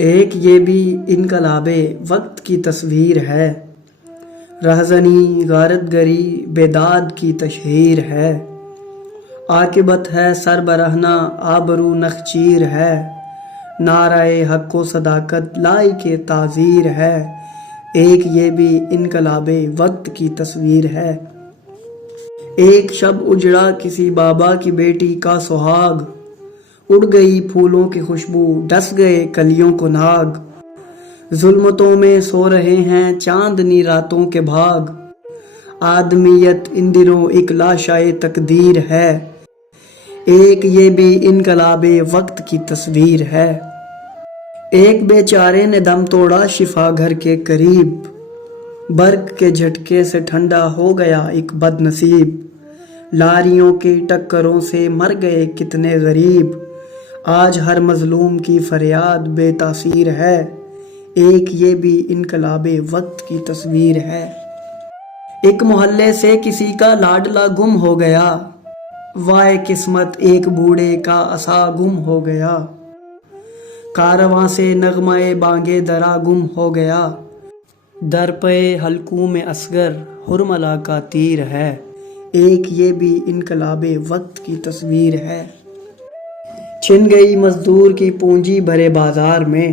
ایک یہ بھی انقلاب وقت کی تصویر ہے، رہزنی غارت گری بیداد کی تشہیر ہے، عاقبت ہے سر برہنہ آبرو نخچیر ہے، نعرہ حق و صداقت لائی کے تعزیر ہے، ایک یہ بھی انقلاب وقت کی تصویر ہے۔ ایک شب اجڑا کسی بابا کی بیٹی کا سہاگ، اڑ گئی پھولوں کی خوشبو ڈس گئے کلیوں کو ناگ، ظلمتوں میں سو رہے ہیں چاندنی راتوں کے بھاگ، آدمیت ان دنوں ایک لاشائے تقدیر ہے، ایک یہ بھی انقلاب وقت کی تصویر ہے۔ ایک بیچارے نے دم توڑا شفا گھر کے قریب، برق کے جھٹکے سے ٹھنڈا ہو گیا ایک بد نصیب، لاریوں کی ٹکروں سے مر گئے کتنے غریب، آج ہر مظلوم کی فریاد بے تاثیر ہے، ایک یہ بھی انقلاب وقت کی تصویر ہے۔ ایک محلے سے کسی کا لاڈلا گم ہو گیا، وائے قسمت ایک بوڑھے کا عصا گم ہو گیا، کارواں سے نغمہ بانگے درا گم ہو گیا، در پہ حلقوں میں اصغر حرملہ کا تیر ہے، ایک یہ بھی انقلاب وقت کی تصویر ہے۔ چھن گئی مزدور کی پونجی بھرے بازار میں،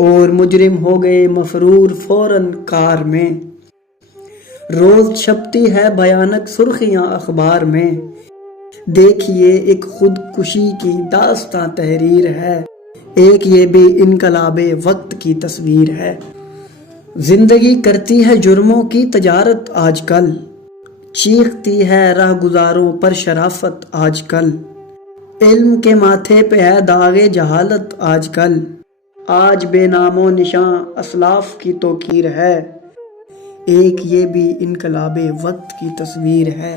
اور مجرم ہو گئے مفرور فوراً کار میں، روز چھپتی ہے بھیانک سرخیاں اخبار میں، دیکھیے ایک خودکشی کی داستاں تحریر ہے، ایک یہ بھی انقلاب وقت کی تصویر ہے۔ زندگی کرتی ہے جرموں کی تجارت آج کل، چیختی ہے راہ گزاروں پر شرافت آج کل، علم کے ماتھے پہ ہے داغ جہالت آج کل، آج بے نام و نشاں اسلاف کی توقیر ہے، ایک یہ بھی انقلاب وقت کی تصویر ہے۔